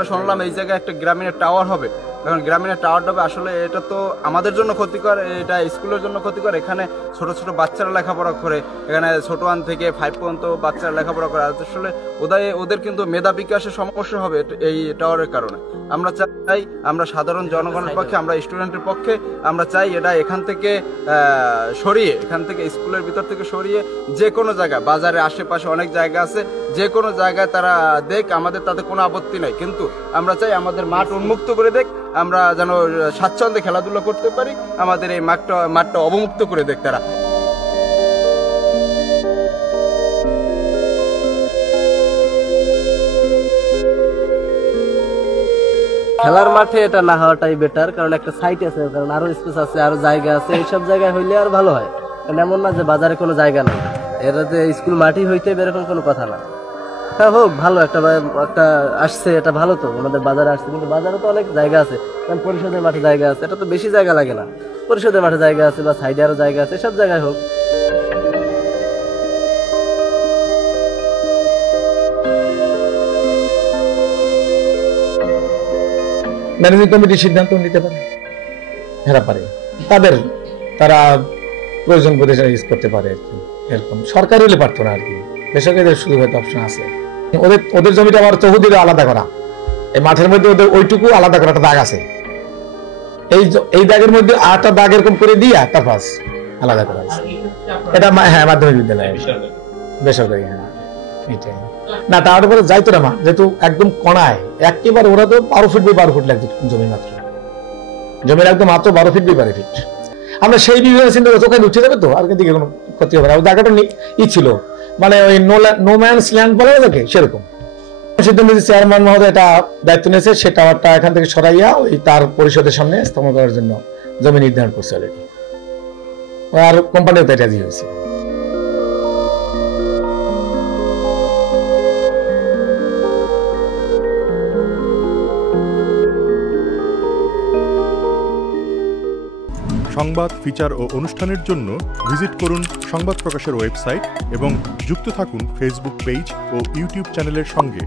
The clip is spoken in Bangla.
আমরা শুনলাম এই জায়গায় একটা গ্রামীণের টাওয়ার হবে। এখন গ্রামীণের টাওয়ারটা হবে, আসলে এটা তো আমাদের জন্য ক্ষতিকর, এটা স্কুলের জন্য ক্ষতিকর। এখানে ছোট ছোট বাচ্চারা লেখাপড়া করে, এখানে ছোট 1 থেকে 5 পর্যন্ত বাচ্চারা লেখাপড়া করে। আসলে ওদের কিন্তু মেধা বিকাশের সমস্যা হবে এই টাওয়ারের কারণে। আমরা চাই, আমরা সাধারণ জনগণের পক্ষে, আমরা স্টুডেন্টের পক্ষে আমরা চাই এটা এখান থেকে সরিয়ে, এখান থেকে স্কুলের ভিতর থেকে সরিয়ে যে কোনো জায়গায়, বাজারে আশেপাশে অনেক জায়গা আছে, যে কোনো জায়গায় তারা দেখ, আমাদের তাতে কোনো আপত্তি নাই। কিন্তু আমরা চাই আমাদের মাঠ উন্মুক্ত করে দেখ, আমরা যেন স্বাচ্ছন্দ্যে খেলাধুলা করতে পারি। আমাদের এই মাঠটা অবমুক্ত করে দেখ তারা। খেলার মাঠে এটা না হওয়াটাই বেটার, কারণ একটা সাইট আছে, কারণ আরো স্পেস আছে, আরো জায়গা আছে, এইসব জায়গায় হইলে আর ভালো হয়। কারণ এমন না যে বাজারে কোনো জায়গা নেই, এটা যে স্কুল মাঠই হইতে এরকম কোনো কথা না। হ্যাঁ হোক, ভালো একটা আসছে, এটা ভালো তো, আমাদের বাজারে আসছে, কিন্তু বাজারে তো অনেক জায়গা আছে, কারণ পরিষদের মাঠে জায়গা আছে, এটা তো বেশি জায়গা লাগে না। পরিষদের মাঠে জায়গা আছে বা সাইডে আরো জায়গা আছে, সব জায়গায় হোক। ম্যানেজিং কমিটি সিদ্ধান্ত নিতে পারে, এরা পারে, তারা প্রয়োজন বোধে ইউজ করতে পারে আর কি। এরকম সরকার হলে পারতো না আর কি, বেসরকারিদের শুধু হয়তো অপশন আছে। ওদের জমিটা আবার চৌহদ্দিরে আলাদা করা, এই মাঠের মধ্যে ওদের ওইটুকু আলাদা করা একটা দাগ আছে, এই দাগের মধ্যে আটটা দাগ এরকম করে দিয়া তারপর আলাদা করা আছে। এটা হ্যাঁ মাধ্যমিক বিদ্যালয়, বেসরকারি। হ্যাঁ এটাই না, তার উপরে যাইতো না মা, যেহেতু একদম কণায় একেবারে, ওরা তো 12 ফিট বাই 12 ফুট লাগতো জমি, মাত্র জমির একদম মাত্র 12 ফিট বাই 12 ফিট। আমরা সেই বিভাগে চিন্তা করছি ওখানে উঠে যাবে তো, আর দিকে কোনো ক্ষতি হবে না। ওই জায়গাটা ছিল মানে ওই নো ম্যানস ল্যান্ড বলে ওদেরকে, সেরকম সিদ্ধান্ত চেয়ারম্যান মহোদয় এটা দায়িত্ব নিয়েছে। সে টাওয়ারটা এখান থেকে সরাইয়া ওই তার পরিষদের সামনে স্থাপন করার জন্য জমি নির্ধারণ করছে অলরেডি, আর কোম্পানিও তাই রাজি হয়েছে। সংবাদ, ফিচার ও অনুষ্ঠানের জন্য ভিজিট করুন সংবাদ প্রকাশের ওয়েবসাইট এবং যুক্ত থাকুন ফেসবুক পেজ ও ইউটিউব চ্যানেলের সঙ্গে।